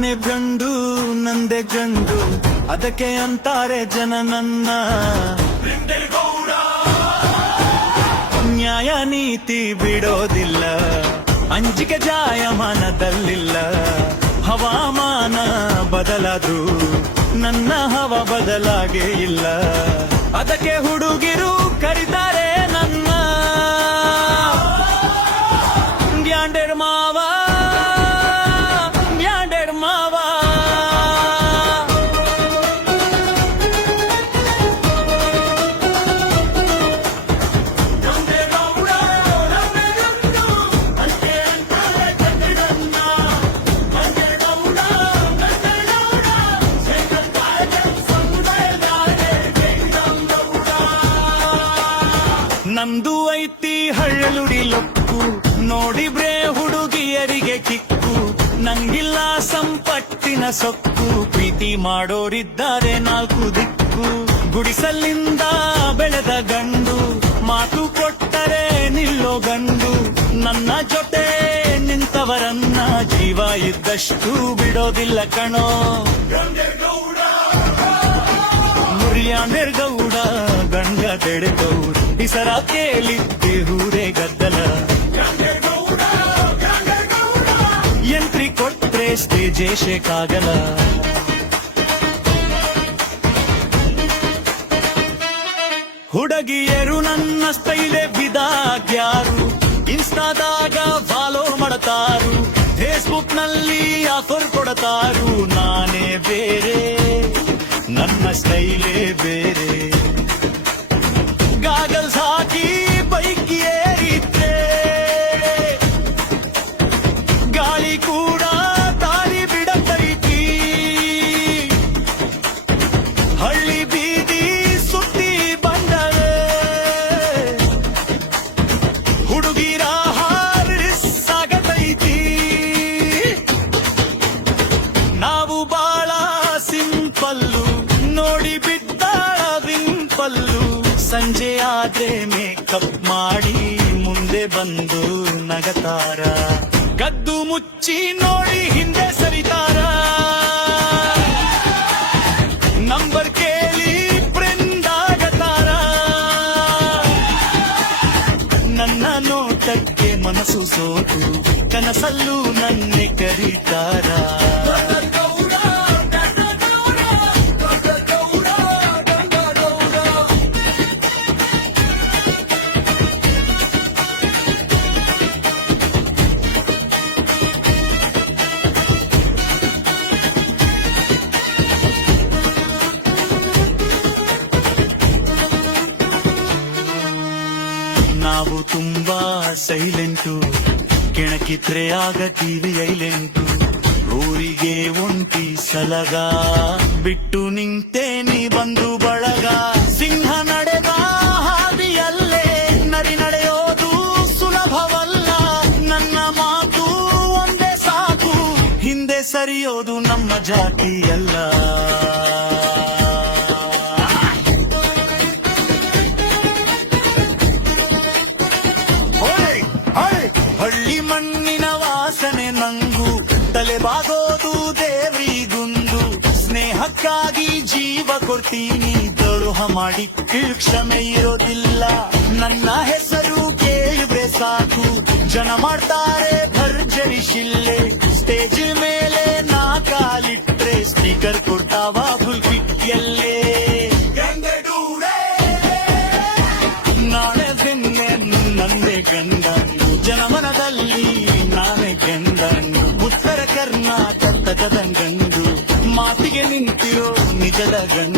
ನಾನೇ ಗಂಡು ನಂದೆ ಗಂಡು ಅದಕ್ಕೆ ಅಂತಾರೆ ಜನ ನನ್ನ ನ್ಯಾಯ ನೀತಿ ಬಿಡೋದಿಲ್ಲ ಅಂಜಿಕೆ ಜಾಯಮಾನದಲ್ಲಿಲ್ಲ ಹವಾಮಾನ ಬದಲಾದ್ರೂ ನನ್ನ ಹವ ಬದಲಾಗೇ ಇಲ್ಲ ಅದಕ್ಕೆ ಹುಡುಗಿರು ಕರೀತಾರೆ ನನ್ನ ಗ್ಯಾಂಡರ್ ಮಾವ ಗ್ಯಾಂಡರ್ ಮಾವ ನಂದು ಐತಿ ಹಳ್ಳುಡಿ ಲೊಕ್ಕು ನೋಡಿಬ್ರೆ ಹುಡುಗಿಯರಿಗೆ ಕಿಕ್ಕು ನಂಗಿಲ್ಲ ಸಂಪತ್ತಿನ ಸೊಕ್ಕು ಪ್ರೀತಿ ಮಾಡೋರಿದ್ದಾರೆ ನಾಲ್ಕು ದಿಕ್ಕು ಗುಡಿಸಲಿಂದ ಬೆಳೆದ ಗಂಡು ಮಾತು ಕೊಟ್ಟರೆ ನಿಲ್ಲೋ ಗಂಡು ನನ್ನ ಜೊತೆ ನಿಂತವರನ್ನ ಜೀವ ಇದ್ದಷ್ಟು ಬಿಡೋದಿಲ್ಲ ಕಣೋ ಮುರಿಯಾಂಡರ್ ಗೌಡ ಗಂಡ ತೆಡೆದೌಡ ಹೆಸರ ಕೇಳಿದ್ದೆ ಊರೇ ಗದ್ದಲ ಎಂಟ್ರಿ ಕೊಟ್ರೆ ಸ್ಟೇಜೇ ಶೇಕಾಗಲ್ಲ ಹುಡುಗಿಯರು ನನ್ನ ಸ್ಟೈಲೆ ಬಿದಾಗ್ಯಾರು ಇನ್ಸ್ಟಾದಾಗ ಫಾಲೋ ಮಾಡತಾರು ಫೇಸ್ಬುಕ್ ನಲ್ಲಿ ಆಫರ್ ಕೊಡತಾರು ನಾನೇ ಬೇರೆ ನನ್ನ ಸ್ಟೈಲೇ ಬೇರೆ ಗಾಗಲ್ಸ್ ಹಾಕಿ ಬೈಕ್ ಏರಿದ್ದೆ ಗಾಳಿ ಕೂಡ ದಾರಿ ಬಿಡತೈತಿ ಹಳ್ಳಿ ಬೀದಿ ಸುತ್ತಿ ಬಂದಳೆ ಹುಡುಗಿರ ಹಾರಿಸಾಗತೈತಿ ನಾವು ಬಾಳ ಸಿಂಪಲ್ಲು ನೋಡಿ ಬಿದ್ದಾಳ ವಿಂಪಲ್ಲು ಸಂಜೆ ಆದ್ರೆ ಮೇಕಪ್ ಮಾಡಿ ಮುಂದೆ ಬಂದು ನಗತಾರ ಕದ್ದು ಮುಚ್ಚಿ ನೋಡಿ ಹಿಂದೆ ಸರಿತಾರ ನಂಬರ್ ಕೇಳಿ ಫ್ರೆಂಡ್ ಆಗತಾರ ನನ್ನ ನೋಟಕ್ಕೆ ಮನಸ್ಸು ಸೋತು ಕನಸಲ್ಲೂ ನನ್ನೆ ಕರೀತಾರ ನಾವು ತುಂಬಾ ಸೈಲೆಂಟು ಕೆಣಕಿದ್ರೆ ಆಗ ಟಿವಿ ಐಲೆಂಟು ಊರಿಗೆ ಒಂಟಿ ಸಲಗ ಬಿಟ್ಟು ನಿಂತೇನಿ ಬಂದು ಬಳಗ ಸಿಂಹ ನಡೆದ ಹಾದಿಯಲ್ಲೇ ನರಿ ನಡೆಯೋದು ಸುಲಭವಲ್ಲ ನನ್ನ ಮಾತು ಒಂದೇ ಸಾಕು ಹಿಂದೆ ಸರಿಯೋದು ನಮ್ಮ ಜಾತಿಯಲ್ಲ ಹಳ್ಳಿ ಮಣ್ಣಿನ ವಾಸನೆ ನಂಗು ತಲೆಬಾಗೋದು ದೇವ್ರಿಗುಂದು ಸ್ನೇಹಕ್ಕಾಗಿ ಜೀವ ಕೊಡ್ತೀನಿ ದ್ರೋಹ ಮಾಡಿ ಕ್ಷಮೆ ಇರೋದಿಲ್ಲ ನನ್ನ ಹೆಸರು ಕೇಳಿದ್ರೆ ಸಾಕು ಜನ ಮಾಡ್ತಾರೆ ಭರ್ಜರಿ ಶಿಲ್ಲೆ ಸ್ಟೇಜ್ ಮೇಲೆ ನಾ ಕಾಲಿಟ್ರೆ ಸ್ಪೀಕರ್ ಕೊಡ್ತಾವ ಬುಲ್ಕಿಟ್ಟಿಯಲ್ಲೇ ನಾಳೆ ಬೆನ್ನೆ ನಂದೇ ಗಂಡ ಜನಮನದಲ್ಲಿ ನಾನೇ ಗಂಡನು ಉತ್ತರ ಕರ್ನಾಟಕದ ಗಂಡು ಮಾತಿಗೆ ನಿಂತಿರೋ ನಿಜದ ಗಂಡು